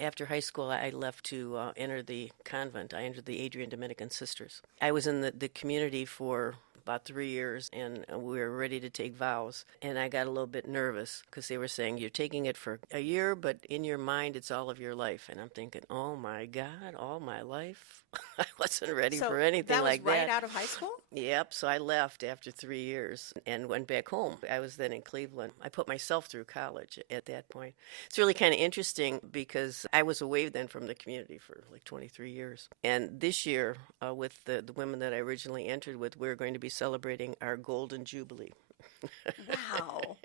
After high school, I left to enter the convent. I entered the Adrian Dominican Sisters. I was in the community for about 3 years, and we were ready to take vows. And I got a little bit nervous because they were saying, you're taking it for a year, but in your mind, it's all of your life. And I'm thinking, oh my God, all my life? I wasn't ready So for anything like that was right that. out of high school? Yep, so I left after 3 years and went back home. I was then in Cleveland. I put myself through college at that point. It's really kind of interesting because I was away then from the community for like 23 years. And this year, with the women that I originally entered with, we're going to be celebrating our Golden Jubilee. Wow.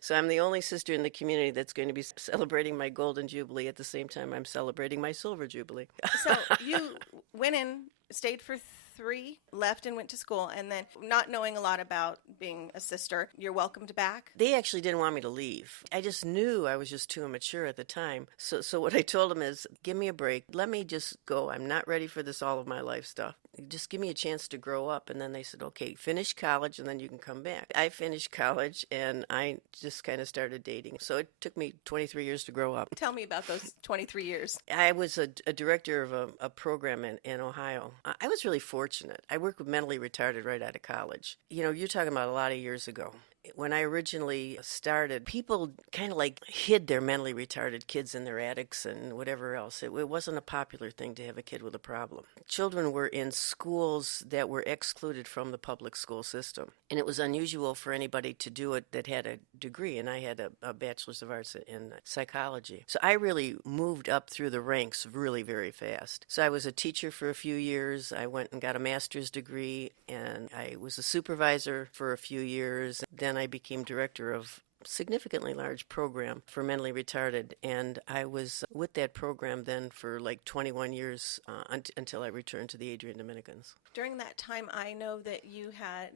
So I'm the only sister in the community that's going to be celebrating my Golden Jubilee at the same time I'm celebrating my Silver Jubilee. So you went in, stayed for 3, left and went to school, and then not knowing a lot about being a sister, you're welcomed back? They actually didn't want me to leave. I just knew I was just too immature at the time. So what I told them is, give me a break. Let me just go. I'm not ready for this all of my life stuff. Just give me a chance to grow up. And then they said, okay, finish college and then you can come back. I finished college and I just kind of started dating. So it took me 23 years to grow up. Tell me about those 23 years. I was a director of a program in Ohio. I was really fortunate. I worked with mentally retarded right out of college. You know, you're talking about a lot of years ago. When I originally started, people kind of like hid their mentally retarded kids in their attics and whatever else. It wasn't a popular thing to have a kid with a problem. Children were in schools that were excluded from the public school system. And it was unusual for anybody to do it that had a degree. And I had a bachelor's of arts in psychology. So I really moved up through the ranks really very fast. So I was a teacher for a few years. I went and got a master's degree. And I was a supervisor for a few years. Then I became director of a significantly large program for mentally retarded, and I was with that program then for like 21 years until I returned to the Adrian Dominicans. During that time, I know that you had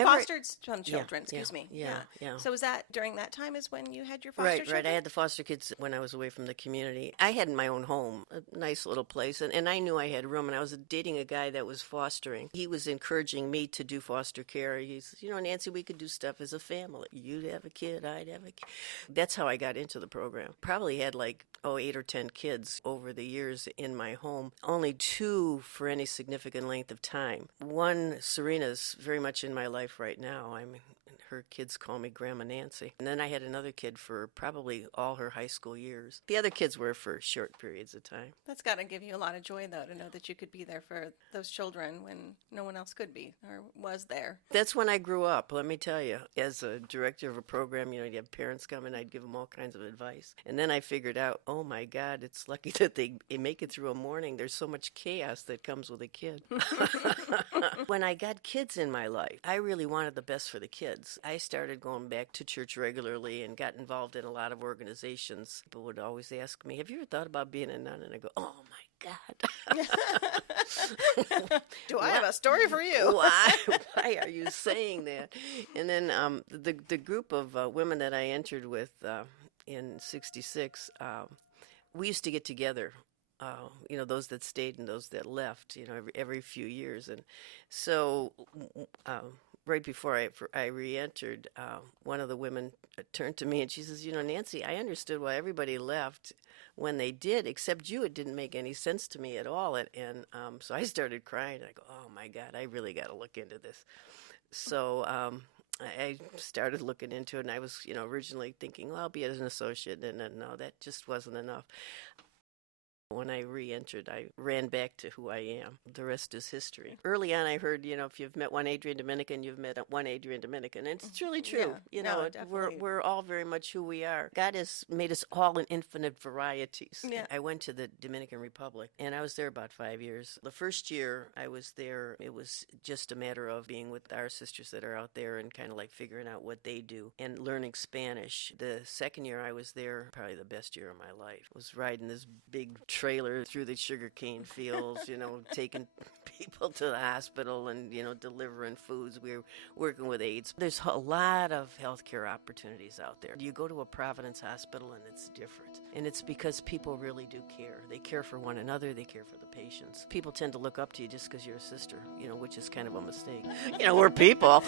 fostered some children, Yeah. So was that during that time is when you had your foster children? Right. I had the foster kids when I was away from the community. I had my own home, a nice little place, and I knew I had room, and I was dating a guy that was fostering. He was encouraging me to do foster care. He says, you know, Nancy, we could do stuff as a family. You'd have a kid, I'd have a kid. That's how I got into the program. Probably had like 8 or 10 kids over the years in my home. Only 2 for any significant length of time. One, Serena's very much in my life right now. I mean, her kids call me Grandma Nancy. And then I had another kid for probably all her high school years. The other kids were for short periods of time. That's got to give you a lot of joy, though, to know that you could be there for those children when no one else could be or was there. That's when I grew up, let me tell you. As a director of a program, you know, you'd have parents come and I'd give them all kinds of advice. And then I figured out, oh my God, it's lucky that they make it through a morning. There's so much chaos that comes with a kid. When I got kids in my life, I really wanted the best for the kids. I started going back to church regularly and got involved in a lot of organizations. People would always ask me, have you ever thought about being a nun? And I go, oh my God. Do I have a story for you? Why are you saying that? And then the group of women that I entered with in 66, we used to get together. You know, those that stayed and those that left, you know, every few years. And so right before I re-entered, one of the women turned to me and she says, you know, Nancy, I understood why everybody left when they did, except you. It didn't make any sense to me at all. And so I started crying. I go, oh, my God, I really got to look into this. So I started looking into it, and I was, you know, originally thinking, well, I'll be as an associate. And then, no, that just wasn't enough. When I re-entered, I ran back to who I am. The rest is history. Early on, I heard, you know, if you've met one Adrian Dominican, you've met one Adrian Dominican. And it's really true. Yeah, you know, definitely. we're all very much who we are. God has made us all in infinite varieties. Yeah. I went to the Dominican Republic, and I was there about 5 years. The first year I was there, it was just a matter of being with our sisters that are out there and kind of like figuring out what they do and learning Spanish. The second year I was there, probably the best year of my life. I was riding this big trailer through the sugarcane fields, you know, taking people to the hospital and, you know, delivering foods. We were working with AIDS. There's a lot of healthcare opportunities out there. You go to a Providence hospital and it's different. And it's because people really do care. They care for one another. They care for the patients. People tend to look up to you just because you're a sister, you know, which is kind of a mistake. You know, we're people.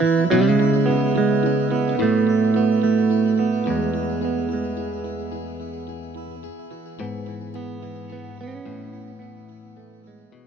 you.